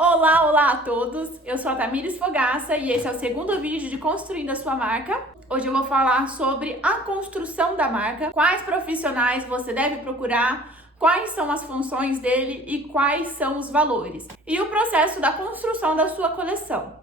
Olá, olá a todos! Eu sou a Tamires Fogaça e esse é o segundo vídeo de Construindo a Sua Marca. Hoje eu vou falar sobre a construção da marca, quais profissionais você deve procurar, quais são as funções dele e quais são os valores. E o processo da construção da sua coleção.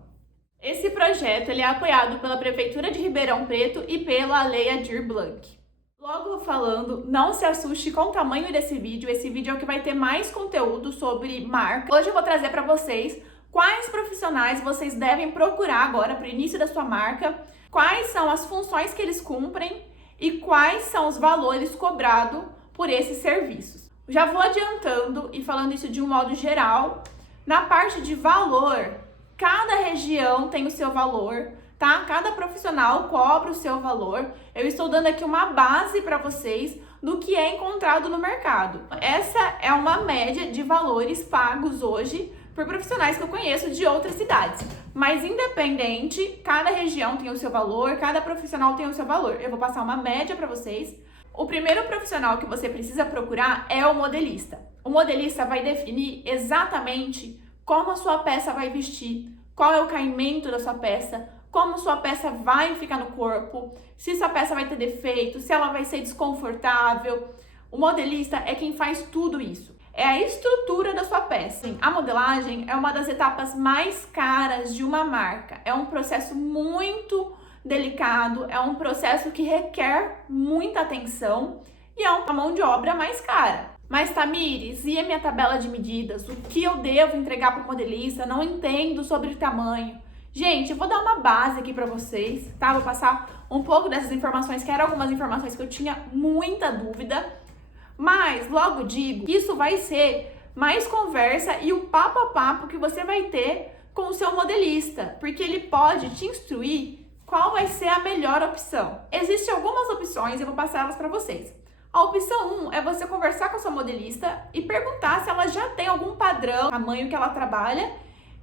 Esse projeto ele é apoiado pela Prefeitura de Ribeirão Preto e pela Lei Aldir Blanc. Logo falando, não se assuste com o tamanho desse vídeo. Esse vídeo é o que vai ter mais conteúdo sobre marca. Hoje eu vou trazer para vocês quais profissionais vocês devem procurar agora para o início da sua marca, quais são as funções que eles cumprem e quais são os valores cobrados por esses serviços. Já vou adiantando e falando isso de um modo geral. Na parte de valor, cada região tem o seu valor, tá? Cada profissional cobra o seu valor. Eu estou dando aqui uma base para vocês do que é encontrado no mercado. Essa é uma média de valores pagos hoje por profissionais que eu conheço de outras cidades. Mas independente, cada região tem o seu valor, cada profissional tem o seu valor. Eu vou passar uma média para vocês. O primeiro profissional que você precisa procurar é o modelista. O modelista vai definir exatamente como a sua peça vai vestir, qual é o caimento da sua peça, como sua peça vai ficar no corpo, se sua peça vai ter defeito, se ela vai ser desconfortável. O modelista é quem faz tudo isso. É a estrutura da sua peça. A modelagem é uma das etapas mais caras de uma marca. É um processo muito delicado, é um processo que requer muita atenção e é uma mão de obra mais cara. Mas Tamires, e a minha tabela de medidas? O que eu devo entregar para o modelista? Não entendo sobre tamanho. Gente, eu vou dar uma base aqui para vocês, tá? Vou passar um pouco dessas informações, que eram algumas informações que eu tinha muita dúvida. Mas logo digo que isso vai ser mais conversa e o papo a papo que você vai ter com o seu modelista, porque ele pode te instruir qual vai ser a melhor opção. Existem algumas opções, eu vou passar elas para vocês. A opção 1 é você conversar com a sua modelista e perguntar se ela já tem algum padrão, tamanho que ela trabalha,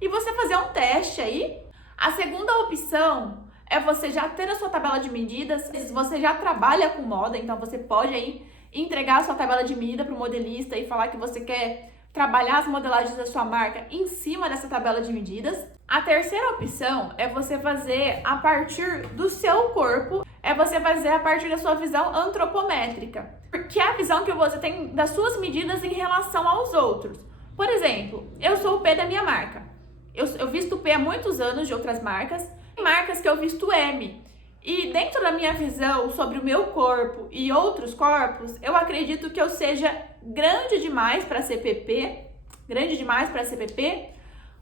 e você fazer um teste aí. A segunda opção é você já ter a sua tabela de medidas. Você já trabalha com moda, então você pode aí entregar a sua tabela de medida para o modelista e falar que você quer trabalhar as modelagens da sua marca em cima dessa tabela de medidas. A terceira opção é você fazer a partir do seu corpo, é você fazer a partir da sua visão antropométrica, que é a visão que você tem das suas medidas em relação aos outros. Por exemplo, eu sou o P da minha marca. Eu visto P há muitos anos de outras marcas, marcas que eu visto M. E dentro da minha visão sobre o meu corpo e outros corpos, eu acredito que eu seja grande demais para ser PP,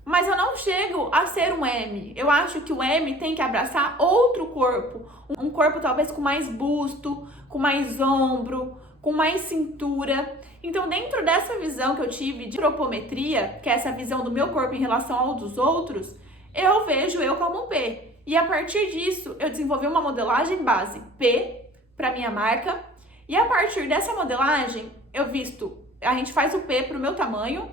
mas eu não chego a ser um M. Eu acho que o M tem que abraçar outro corpo, um corpo talvez com mais busto, com mais ombro, com mais cintura. Então, dentro dessa visão que eu tive de antropometria, que é essa visão do meu corpo em relação ao dos outros, eu vejo eu como um P. E a partir disso, eu desenvolvi uma modelagem base P para minha marca. E a partir dessa modelagem, a gente faz o P para o meu tamanho,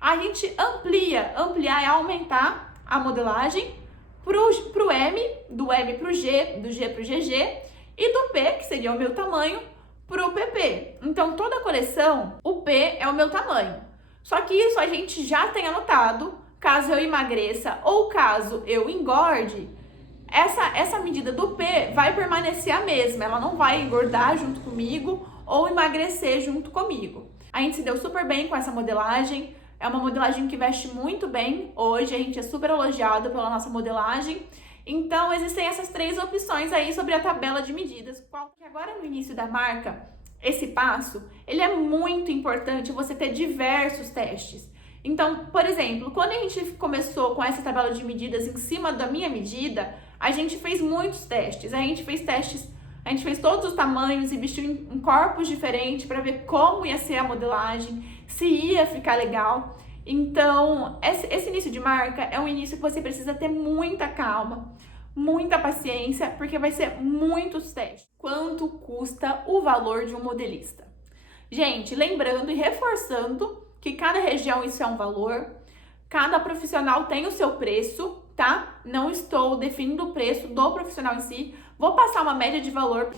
a gente ampliar e aumentar a modelagem pro M, do M pro G, do G pro GG, e do P, que seria o meu tamanho, pro PP. Então, toda a coleção, o P é o meu tamanho. Só que isso a gente já tem anotado, caso eu emagreça ou caso eu engorde, essa medida do P vai permanecer a mesma, ela não vai engordar junto comigo ou emagrecer junto comigo. A gente se deu super bem com essa modelagem, é uma modelagem que veste muito bem hoje, a gente é super elogiado pela nossa modelagem. Então, existem essas três opções aí sobre a tabela de medidas. Agora, no início da marca, esse passo, ele é muito importante você ter diversos testes. Então, por exemplo, quando a gente começou com essa tabela de medidas em cima da minha medida, a gente fez muitos testes. A gente fez todos os tamanhos e vestiu em corpos diferentes para ver como ia ser a modelagem, se ia ficar legal. Então, esse início de marca é um início que você precisa ter muita calma, muita paciência, porque vai ser muitos testes. Quanto custa o valor de um modelista? Gente, lembrando e reforçando que cada região isso é um valor, cada profissional tem o seu preço, tá? Não estou definindo o preço do profissional em si, vou passar uma média de valor.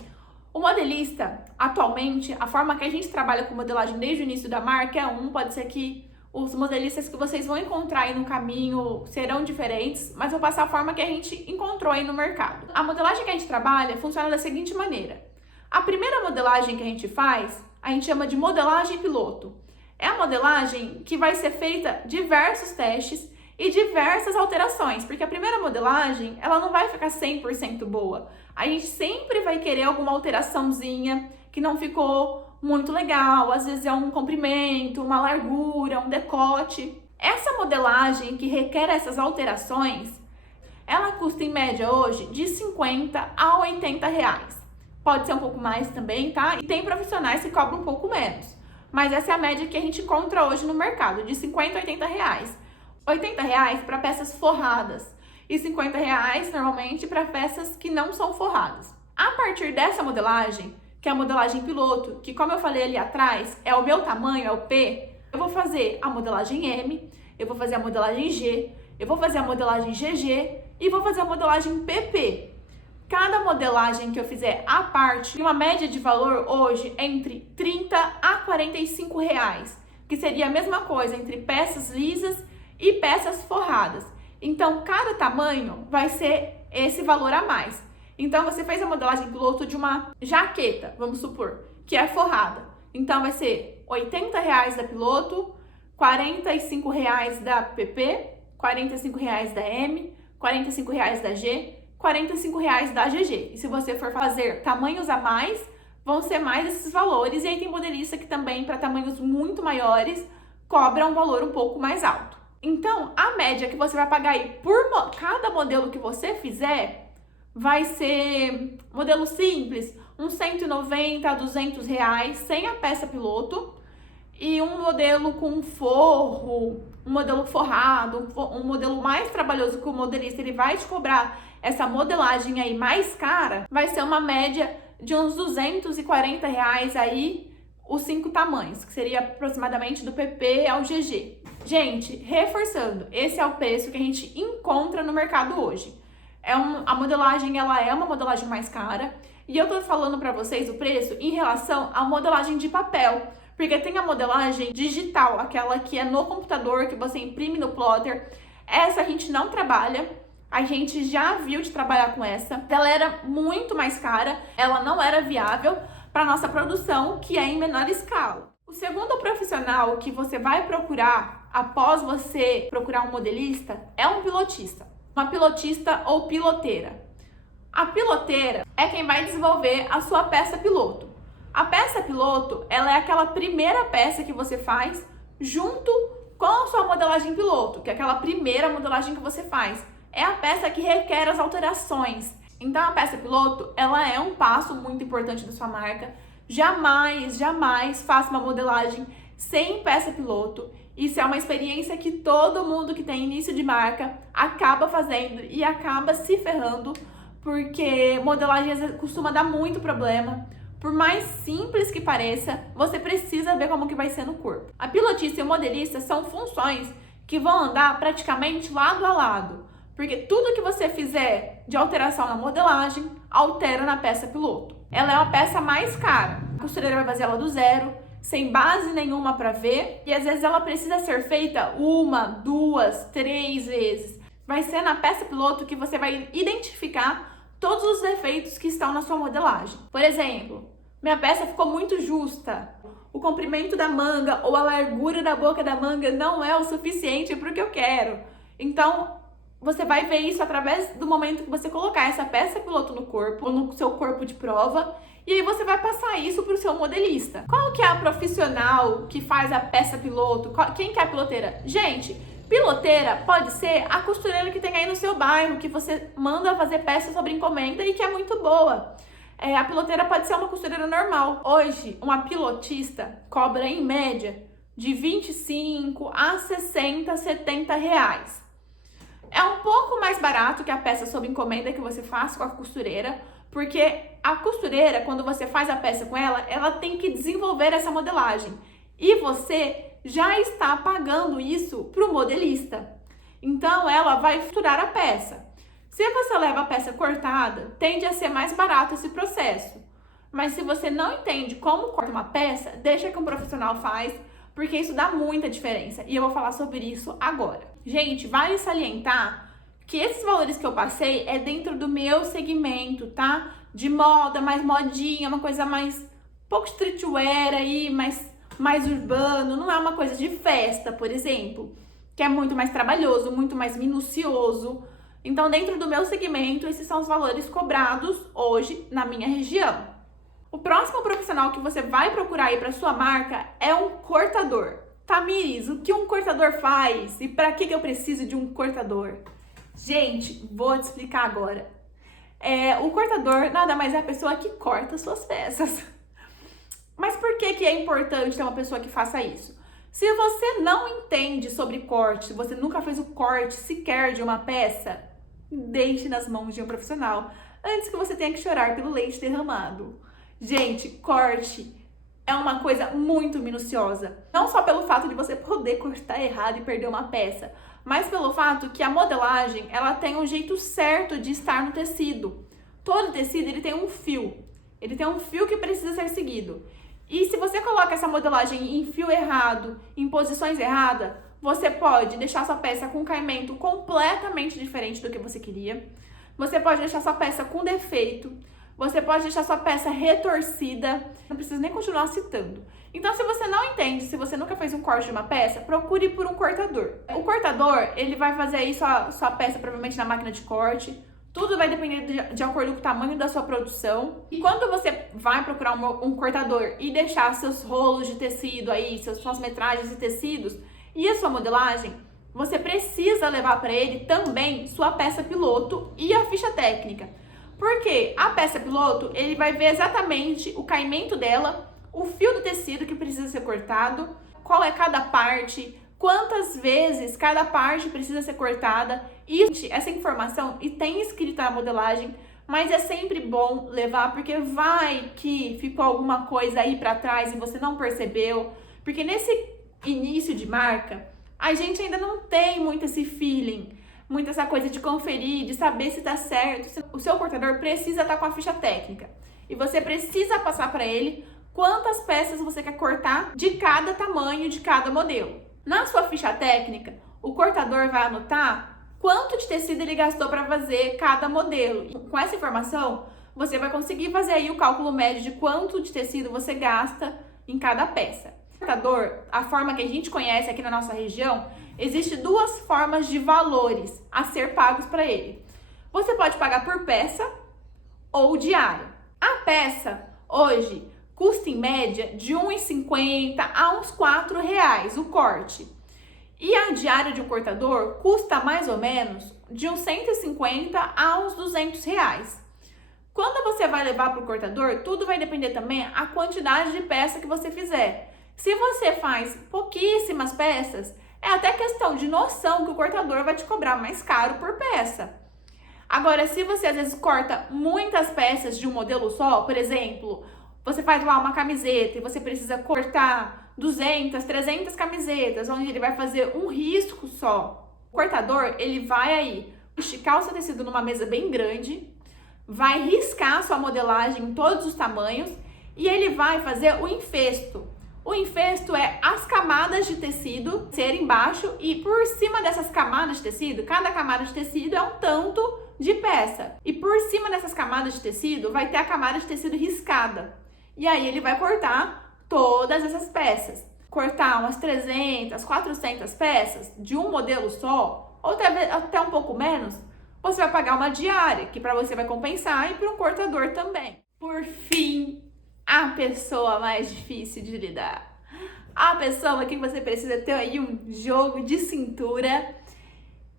O modelista, atualmente, a forma que a gente trabalha com modelagem desde o início da marca pode ser que os modelistas que vocês vão encontrar aí no caminho serão diferentes, mas vou passar a forma que a gente encontrou aí no mercado. A modelagem que a gente trabalha funciona da seguinte maneira. A primeira modelagem que a gente faz, a gente chama de modelagem piloto. É a modelagem que vai ser feita diversos testes e diversas alterações, porque a primeira modelagem, ela não vai ficar 100% boa. A gente sempre vai querer alguma alteraçãozinha que não ficou muito legal, às vezes é um comprimento, uma largura, um decote. Essa modelagem que requer essas alterações, ela custa em média hoje de 50 a 80 reais. Pode ser um pouco mais também, tá? E tem profissionais que cobram um pouco menos. Mas essa é a média que a gente encontra hoje no mercado, de 50 a 80 reais. 80 reais para peças forradas e 50 reais normalmente para peças que não são forradas. A partir dessa modelagem, que é a modelagem piloto, que como eu falei ali atrás, é o meu tamanho, é o P, eu vou fazer a modelagem M, eu vou fazer a modelagem G, eu vou fazer a modelagem GG e vou fazer a modelagem PP. Cada modelagem que eu fizer à parte, tem uma média de valor hoje entre 30 a 45 reais, que seria a mesma coisa entre peças lisas e peças forradas. Então, cada tamanho vai ser esse valor a mais. Então, você fez a modelagem piloto de uma jaqueta, vamos supor, que é forrada. Então, vai ser 80 reais da piloto, 45 reais da PP, 45 reais da M, 45 reais da G, 45 reais da GG. E se você for fazer tamanhos a mais, vão ser mais esses valores. E aí tem modelista que também, para tamanhos muito maiores, cobra um valor um pouco mais alto. Então, a média que você vai pagar aí por cada modelo que você fizer vai ser modelo simples, uns 190 a 200 reais, sem a peça piloto, e um modelo com forro, um modelo forrado, um modelo mais trabalhoso que o modelista ele vai te cobrar essa modelagem aí mais cara, vai ser uma média de uns 240 reais aí, os 5 tamanhos, que seria aproximadamente do PP ao GG. Gente, reforçando, esse é o preço que a gente encontra no mercado hoje. A modelagem, ela é uma modelagem mais cara, e eu tô falando pra vocês o preço em relação à modelagem de papel, porque tem a modelagem digital, aquela que é no computador, que você imprime no plotter. Essa a gente não trabalha, a gente já viu de trabalhar com essa. Ela era muito mais cara, ela não era viável para nossa produção, que é em menor escala. O segundo profissional que você vai procurar após você procurar um modelista é um pilotista. Uma pilotista ou piloteira. A piloteira é quem vai desenvolver a sua peça piloto. A peça piloto, ela é aquela primeira peça que você faz junto com a sua modelagem piloto, que é aquela primeira modelagem que você faz. É a peça que requer as alterações. Então, a peça piloto, ela é um passo muito importante da sua marca. Jamais faça uma modelagem sem peça piloto. Isso é uma experiência que todo mundo que tem início de marca acaba fazendo e acaba se ferrando, porque modelagem às vezes costuma dar muito problema. Por mais simples que pareça, você precisa ver como que vai ser no corpo. A pilotista e o modelista são funções que vão andar praticamente lado a lado, porque tudo que você fizer de alteração na modelagem, altera na peça piloto. Ela é uma peça mais cara. A costureira vai fazer ela do zero, sem base nenhuma para ver, e às vezes ela precisa ser feita 1, 2, 3 vezes. Vai ser na peça piloto que você vai identificar todos os defeitos que estão na sua modelagem. Por exemplo, minha peça ficou muito justa, o comprimento da manga ou a largura da boca da manga não é o suficiente para o que eu quero. Então, você vai ver isso através do momento que você colocar essa peça piloto no corpo, ou no seu corpo de prova, e aí você vai passar isso para o seu modelista. Qual que é a profissional que faz a peça piloto? Quem que é a piloteira? Gente, piloteira pode ser a costureira que tem aí no seu bairro, que você manda fazer peça sobre encomenda e que é muito boa. A piloteira pode ser uma costureira normal. Hoje, uma pilotista cobra em média de 25 a 60, 70 reais. É um pouco mais barato que a peça sob encomenda que você faz com a costureira, porque a costureira, quando você faz a peça com ela, ela tem que desenvolver essa modelagem. E você já está pagando isso para o modelista. Então, ela vai costurar a peça. Se você leva a peça cortada, tende a ser mais barato esse processo. Mas se você não entende como corta uma peça, deixa que um profissional faz, porque isso dá muita diferença e eu vou falar sobre isso agora. Gente, vale salientar que esses valores que eu passei é dentro do meu segmento, tá? De moda, mais modinha, uma coisa mais pouco streetwear aí, mais urbano, não é uma coisa de festa, por exemplo, que é muito mais trabalhoso, muito mais minucioso. Então, dentro do meu segmento, esses são os valores cobrados hoje na minha região. O próximo profissional que você vai procurar aí para sua marca é um cortador. Tamires, o que um cortador faz? E para que eu preciso de um cortador? Gente, vou te explicar agora. O cortador nada mais é a pessoa que corta suas peças. Mas por que é importante ter uma pessoa que faça isso? Se você não entende sobre corte, se você nunca fez o corte sequer de uma peça, deixe nas mãos de um profissional antes que você tenha que chorar pelo leite derramado. Gente, corte é uma coisa muito minuciosa. Não só pelo fato de você poder cortar errado e perder uma peça, mas pelo fato que a modelagem, ela tem um jeito certo de estar no tecido. Todo tecido, ele tem um fio. Ele tem um fio que precisa ser seguido. E se você coloca essa modelagem em fio errado, em posições erradas, você pode deixar sua peça com um caimento completamente diferente do que você queria. Você pode deixar sua peça com defeito. Você pode deixar sua peça retorcida. Não precisa nem continuar citando. Então, se você não entende, se você nunca fez um corte de uma peça, procure por um cortador. O cortador, ele vai fazer aí sua peça provavelmente na máquina de corte. Tudo vai depender de acordo com o tamanho da sua produção. E quando você vai procurar um cortador e deixar seus rolos de tecido aí, suas metragens de tecidos e a sua modelagem, você precisa levar para ele também sua peça piloto e a ficha técnica. Porque a peça piloto, ele vai ver exatamente o caimento dela, o fio do tecido que precisa ser cortado, qual é cada parte, quantas vezes cada parte precisa ser cortada. E essa informação e tem escrita na modelagem, mas é sempre bom levar, porque vai que ficou alguma coisa aí para trás e você não percebeu. Porque nesse início de marca, a gente ainda não tem muito esse feeling, muito essa coisa de conferir, de saber se tá certo. O seu cortador precisa estar com a ficha técnica e você precisa passar para ele quantas peças você quer cortar de cada tamanho, de cada modelo. Na sua ficha técnica, o cortador vai anotar quanto de tecido ele gastou para fazer cada modelo. E com essa informação, você vai conseguir fazer aí o cálculo médio de quanto de tecido você gasta em cada peça. O cortador, a forma que a gente conhece aqui na nossa região, existe duas formas de valores a ser pagos para ele. Você pode pagar por peça ou diária. A peça, hoje, custa em média de R$ 1,50 a uns R$ 4,00 o corte. E a diária de um cortador custa mais ou menos de uns 150 a uns R$ 200. Quando você vai levar para o cortador, tudo vai depender também a quantidade de peça que você fizer. Se você faz pouquíssimas peças, é até questão de noção que o cortador vai te cobrar mais caro por peça. Agora, se você às vezes corta muitas peças de um modelo só, por exemplo, você faz lá uma camiseta e você precisa cortar 200, 300 camisetas, onde ele vai fazer um risco só. O cortador, ele vai aí esticar o seu tecido numa mesa bem grande, vai riscar a sua modelagem em todos os tamanhos e ele vai fazer o infesto. O infesto é as camadas de tecido ser embaixo e por cima dessas camadas de tecido, cada camada de tecido é um tanto de peça. E por cima dessas camadas de tecido vai ter a camada de tecido riscada. E aí ele vai cortar todas essas peças. Cortar umas 300, 400 peças de um modelo só, ou até um pouco menos, você vai pagar uma diária, que para você vai compensar, e para um cortador também. Por fim, a pessoa mais difícil de lidar. A pessoa que você precisa ter aí um jogo de cintura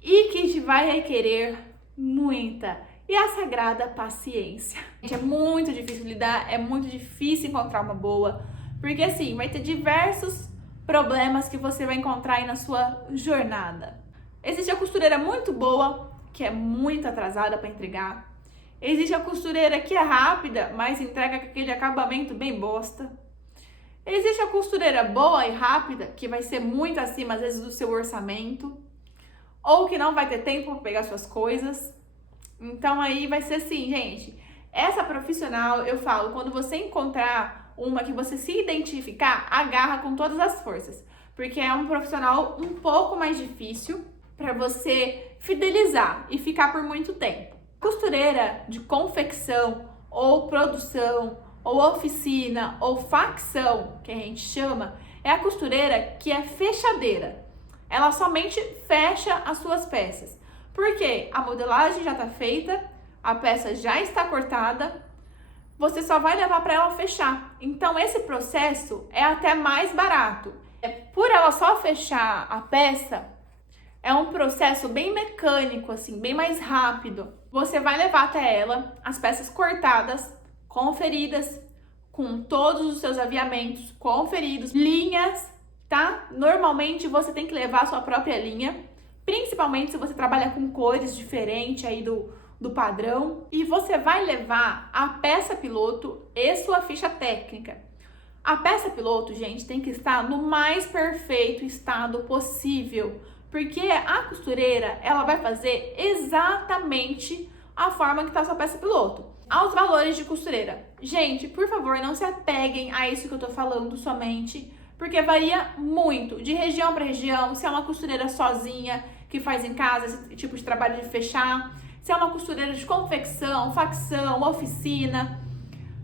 e que te vai requerer muita e a sagrada paciência. É muito difícil lidar, é muito difícil encontrar uma boa, porque assim, vai ter diversos problemas que você vai encontrar aí na sua jornada. Existe a costureira muito boa, que é muito atrasada para entregar. Existe a costureira que é rápida, mas entrega com aquele acabamento bem bosta. Existe a costureira boa e rápida, que vai ser muito acima, às vezes, do seu orçamento. Ou que não vai ter tempo para pegar suas coisas. Então, aí vai ser assim, gente. Essa profissional, eu falo, quando você encontrar uma que você se identificar, agarra com todas as forças, porque é um profissional um pouco mais difícil para você fidelizar e ficar por muito tempo. Costureira de confecção ou produção ou oficina ou facção, que a gente chama, é a costureira que é fechadeira. Ela somente fecha as suas peças. Porque a modelagem já está feita, a peça já está cortada, você só vai levar para ela fechar. Então esse processo é até mais barato. Por ela só fechar a peça, é um processo bem mecânico, assim, bem mais rápido. Você vai levar até ela as peças cortadas, conferidas, com todos os seus aviamentos conferidos, linhas, tá? Normalmente você tem que levar a sua própria linha, principalmente se você trabalha com cores diferentes aí do padrão. E você vai levar a peça piloto e sua ficha técnica. A peça piloto, gente, tem que estar no mais perfeito estado possível, porque a costureira, ela vai fazer exatamente a forma que está a sua peça piloto. Aos valores de costureira. Gente, por favor, não se apeguem a isso que eu tô falando somente, porque varia muito, de região para região, se é uma costureira sozinha, que faz em casa esse tipo de trabalho de fechar, se é uma costureira de confecção, facção, oficina.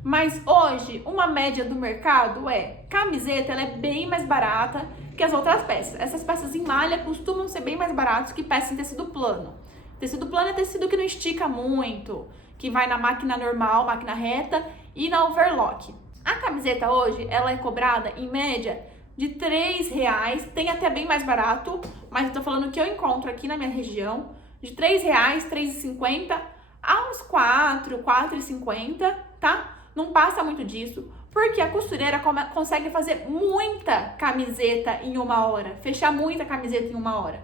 Mas hoje, uma média do mercado camiseta, ela é bem mais barata que as outras peças. Essas peças em malha costumam ser bem mais baratas que peças em tecido plano. Tecido plano é tecido que não estica muito, que vai na máquina normal, máquina reta e na overlock. A camiseta hoje, ela é cobrada em média de R$3, tem até bem mais barato, mas eu tô falando que eu encontro aqui na minha região, de R$3, R$3,50 a uns R$4, R$4,50, tá? Não passa muito disso, porque a costureira consegue fazer muita camiseta em uma hora, fechar muita camiseta em uma hora.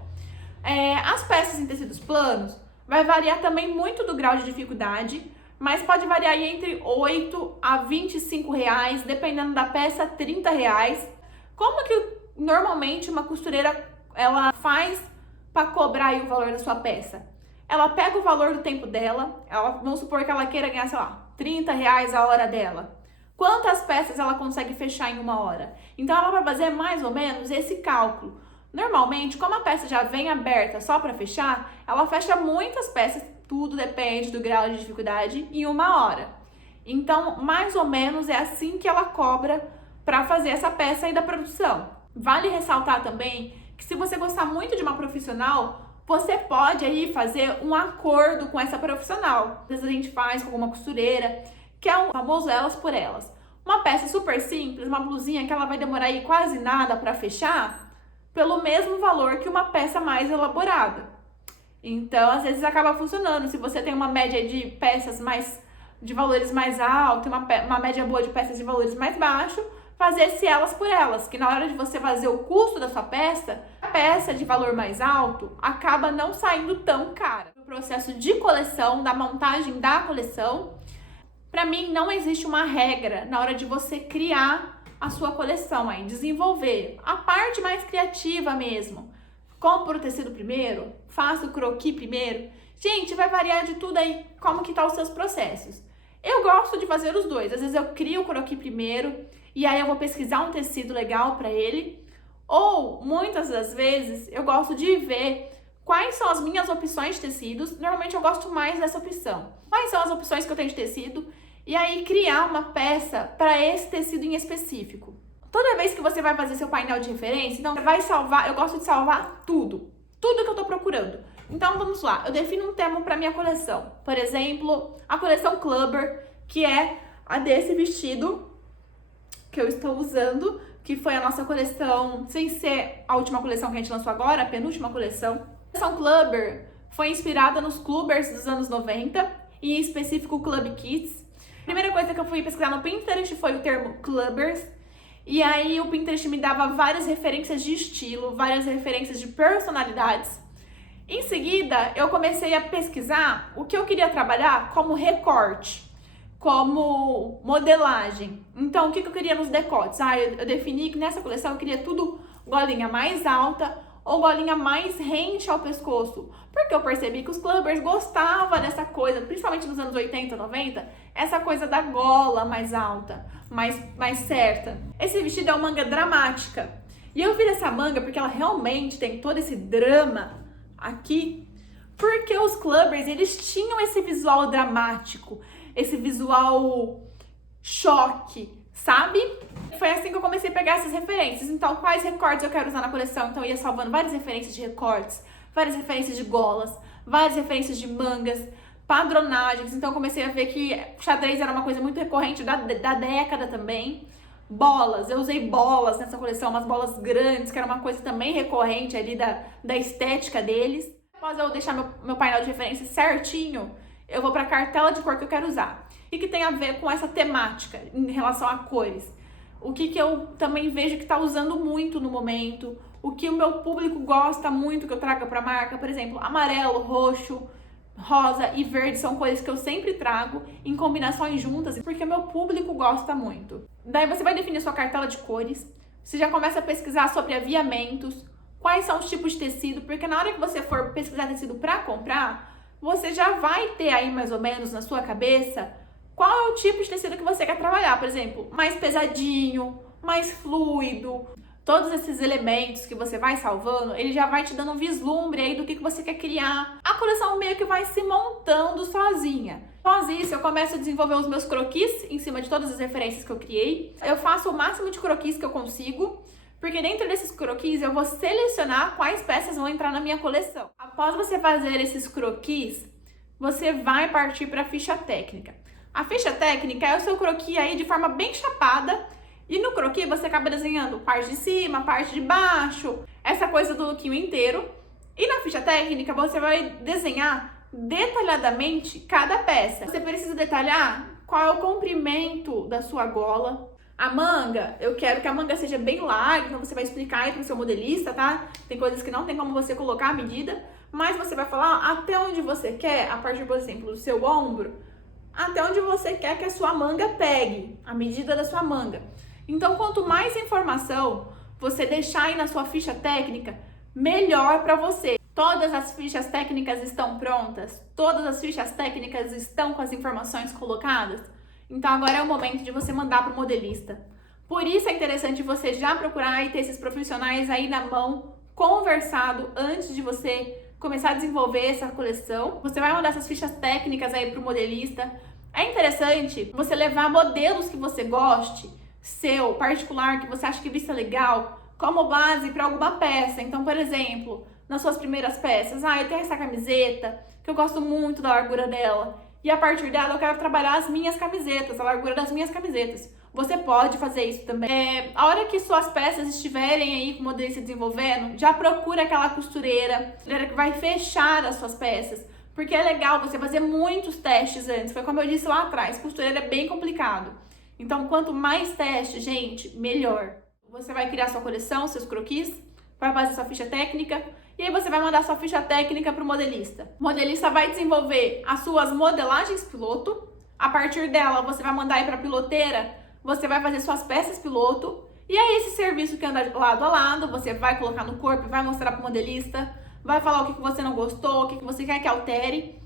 As peças em tecidos planos vai variar também muito do grau de dificuldade, mas pode variar entre R$8 a R$25, dependendo da peça, R$30. Como que normalmente uma costureira ela faz para cobrar aí o valor da sua peça? Ela pega o valor do tempo dela, vamos supor que ela queira ganhar, sei lá, R$30 a hora dela. Quantas peças ela consegue fechar em uma hora? Então ela vai fazer mais ou menos esse cálculo. Normalmente, como a peça já vem aberta só para fechar, ela fecha muitas peças, tudo depende do grau de dificuldade, em uma hora. Então, mais ou menos é assim que ela cobra para fazer essa peça aí da produção. Vale ressaltar também que se você gostar muito de uma profissional, você pode aí fazer um acordo com essa profissional. Às vezes a gente faz com alguma costureira, que é o famoso elas por elas. Uma peça super simples, uma blusinha que ela vai demorar aí quase nada para fechar, pelo mesmo valor que uma peça mais elaborada. Então, às vezes acaba funcionando. Se você tem uma média de peças de valores mais altos, uma média boa de peças de valores mais baixos, fazer esse elas por elas, que na hora de você fazer o custo da sua peça, a peça de valor mais alto acaba não saindo tão cara. No processo de coleção, da montagem da coleção, para mim não existe uma regra na hora de você criar a sua coleção, aí desenvolver a parte mais criativa mesmo. Compro o tecido primeiro, faço o croquis primeiro. Gente, vai variar de tudo aí, como que tá os seus processos. Eu gosto de fazer os dois. Às vezes eu crio o croquis primeiro e aí eu vou pesquisar um tecido legal para ele. Ou, muitas das vezes, eu gosto de ver quais são as minhas opções de tecidos. Normalmente eu gosto mais dessa opção. Quais são as opções que eu tenho de tecido? E aí criar uma peça para esse tecido em específico. Toda vez que você vai fazer seu painel de referência, então vai salvar, eu gosto de salvar tudo que eu tô procurando. Então vamos lá, eu defino um tema para minha coleção. Por exemplo, a coleção Clubber, que é a desse vestido que eu estou usando, que foi a nossa coleção, sem ser a última coleção que a gente lançou agora, a penúltima coleção. A coleção Clubber foi inspirada nos Clubbers dos anos 90, e em específico o Club Kids. A primeira coisa que eu fui pesquisar no Pinterest foi o termo Clubbers, e aí o Pinterest me dava várias referências de estilo, várias referências de personalidades. Em seguida, eu comecei a pesquisar o que eu queria trabalhar como recorte, como modelagem. Então, o que eu queria nos decotes? Eu defini que nessa coleção eu queria tudo golinha mais alta, ou golinha mais rente ao pescoço, porque eu percebi que os clubbers gostavam dessa coisa, principalmente nos anos 80, 90, essa coisa da gola mais alta, mais certa. Esse vestido é uma manga dramática, e eu fiz essa manga porque ela realmente tem todo esse drama aqui, porque os clubbers, eles tinham esse visual dramático, esse visual choque, sabe? Foi assim que eu comecei a pegar essas referências. Então, quais recortes eu quero usar na coleção? Então, eu ia salvando várias referências de recortes, várias referências de golas, várias referências de mangas, padronagens. Então, eu comecei a ver que xadrez era uma coisa muito recorrente da década também. Bolas, eu usei bolas nessa coleção, umas bolas grandes, que era uma coisa também recorrente ali da estética deles. Após eu deixar meu painel de referência certinho, eu vou para a cartela de cor que eu quero usar. O que tem a ver com essa temática em relação a cores? O que eu também vejo que está usando muito no momento, o que o meu público gosta muito que eu traga para a marca, por exemplo, amarelo, roxo, rosa e verde são cores que eu sempre trago em combinações juntas, porque o meu público gosta muito. Daí você vai definir sua cartela de cores, você já começa a pesquisar sobre aviamentos, quais são os tipos de tecido, porque na hora que você for pesquisar tecido para comprar, você já vai ter aí mais ou menos na sua cabeça qual é o tipo de tecido que você quer trabalhar. Por exemplo, mais pesadinho, mais fluido. Todos esses elementos que você vai salvando, ele já vai te dando um vislumbre aí do que você quer criar. A coleção meio que vai se montando sozinha. Após isso, eu começo a desenvolver os meus croquis em cima de todas as referências que eu criei. Eu faço o máximo de croquis que eu consigo, porque dentro desses croquis eu vou selecionar quais peças vão entrar na minha coleção. Após você fazer esses croquis, você vai partir para a ficha técnica. A ficha técnica é o seu croquis aí de forma bem chapada, e no croquis você acaba desenhando parte de cima, parte de baixo, essa coisa do lookinho inteiro. E na ficha técnica você vai desenhar detalhadamente cada peça. Você precisa detalhar qual é o comprimento da sua gola. A manga, eu quero que a manga seja bem larga, então você vai explicar aí pro seu modelista, tá? Tem coisas que não tem como você colocar a medida, mas você vai falar até onde você quer, a partir, por exemplo, do seu ombro, até onde você quer que a sua manga pegue, a medida da sua manga. Então, quanto mais informação você deixar aí na sua ficha técnica, melhor para você. Todas as fichas técnicas estão prontas? Todas as fichas técnicas estão com as informações colocadas? Então, agora é o momento de você mandar para o modelista. Por isso é interessante você já procurar e ter esses profissionais aí na mão, conversado antes de você começar a desenvolver essa coleção. Você vai mandar essas fichas técnicas aí para o modelista. É interessante você levar modelos que você goste, seu, particular, que você acha que vista legal, como base para alguma peça. Então, por exemplo, nas suas primeiras peças, eu tenho essa camiseta, que eu gosto muito da largura dela, e a partir dela eu quero trabalhar as minhas camisetas, a largura das minhas camisetas. Você pode fazer isso também. A hora que suas peças estiverem aí com o modelista desenvolvendo, já procura aquela costureira que vai fechar as suas peças. Porque é legal você fazer muitos testes antes. Foi como eu disse lá atrás, costureira é bem complicado. Então, quanto mais testes, gente, melhor. Você vai criar sua coleção, seus croquis, vai fazer sua ficha técnica, e aí você vai mandar sua ficha técnica para o modelista. O modelista vai desenvolver as suas modelagens piloto. A partir dela, você vai mandar aí para a piloteira. Você vai fazer suas peças piloto, e aí esse serviço que anda lado a lado, você vai colocar no corpo, vai mostrar para o modelista, vai falar o que você não gostou, o que você quer que altere,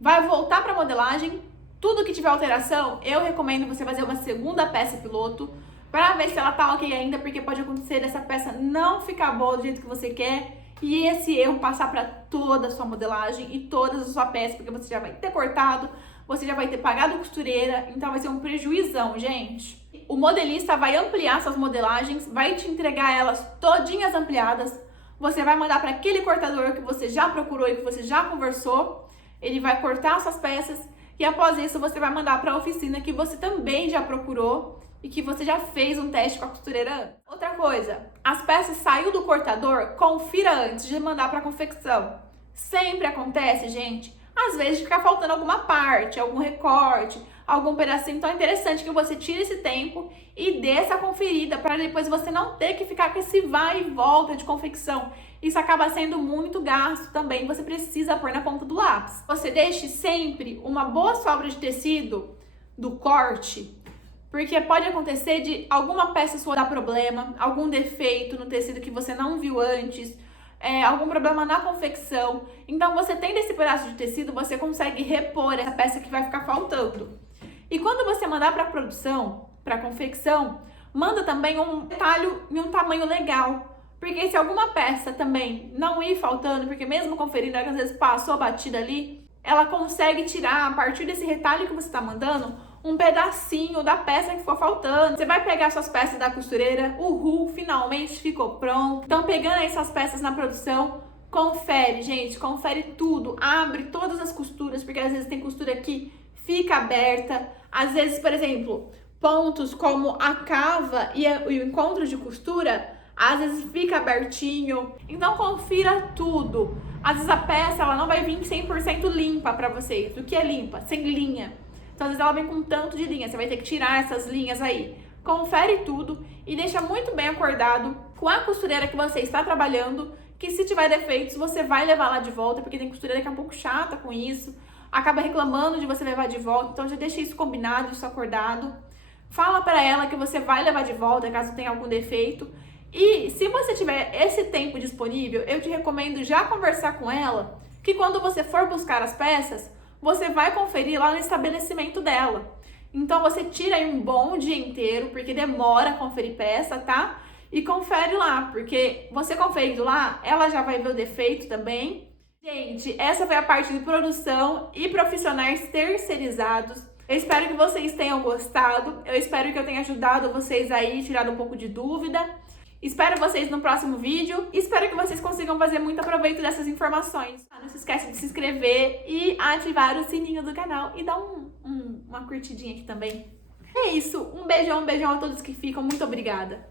vai voltar para a modelagem. Tudo que tiver alteração, eu recomendo você fazer uma segunda peça piloto, para ver se ela tá ok ainda, porque pode acontecer dessa peça não ficar boa do jeito que você quer, e esse erro passar para toda a sua modelagem e toda a sua peça, porque você já vai ter cortado, você já vai ter pagado costureira, então vai ser um prejuizão, gente. O modelista vai ampliar suas modelagens, vai te entregar elas todinhas ampliadas, você vai mandar para aquele cortador que você já procurou e que você já conversou, ele vai cortar suas peças, e após isso você vai mandar para a oficina que você também já procurou e que você já fez um teste com a costureira antes. Outra coisa, as peças saiu do cortador, confira antes de mandar para a confecção. Sempre acontece, gente, às vezes fica faltando alguma parte, algum recorte, algum pedacinho. Então é interessante que você tire esse tempo e dê essa conferida para depois você não ter que ficar com esse vai e volta de confecção. Isso acaba sendo muito gasto também, você precisa pôr na ponta do lápis. Você deixe sempre uma boa sobra de tecido do corte, porque pode acontecer de alguma peça sua dar problema, algum defeito no tecido que você não viu antes, algum problema na confecção. Então, você tendo esse pedaço de tecido, você consegue repor essa peça que vai ficar faltando. E quando você mandar para produção, para confecção, manda também um retalho em um tamanho legal. Porque se alguma peça também não ir faltando, porque mesmo conferindo, às vezes passou batida ali, ela consegue tirar, a partir desse retalho que você está mandando, um pedacinho da peça que ficou faltando. Você vai pegar suas peças da costureira, finalmente ficou pronto. Então, pegando essas peças na produção, confere, gente, confere tudo. Abre todas as costuras, porque às vezes tem costura que fica aberta. Às vezes, por exemplo, pontos como a cava e o encontro de costura, às vezes fica abertinho. Então, confira tudo. Às vezes a peça ela não vai vir 100% limpa para vocês. O que é limpa? Sem linha. Então, às vezes ela vem com tanto de linha, você vai ter que tirar essas linhas aí. Confere tudo e deixa muito bem acordado com a costureira que você está trabalhando, que se tiver defeitos, você vai levar lá de volta, porque tem costureira que é um pouco chata com isso, acaba reclamando de você levar de volta, então já deixa isso combinado, isso acordado. Fala para ela que você vai levar de volta, caso tenha algum defeito. E se você tiver esse tempo disponível, eu te recomendo já conversar com ela, que quando você for buscar as peças, você vai conferir lá no estabelecimento dela. Então, você tira aí um bom dia inteiro, porque demora a conferir peça, tá? E confere lá, porque você conferindo lá, ela já vai ver o defeito também. Gente, essa foi a parte de produção e profissionais terceirizados. Eu espero que vocês tenham gostado. Eu espero que eu tenha ajudado vocês aí, tirado um pouco de dúvida. Espero vocês no próximo vídeo. Espero que vocês consigam fazer muito aproveito dessas informações. Não se esquece de se inscrever e ativar o sininho do canal e dar uma curtidinha aqui também. É isso. Um beijão a todos que ficam. Muito obrigada.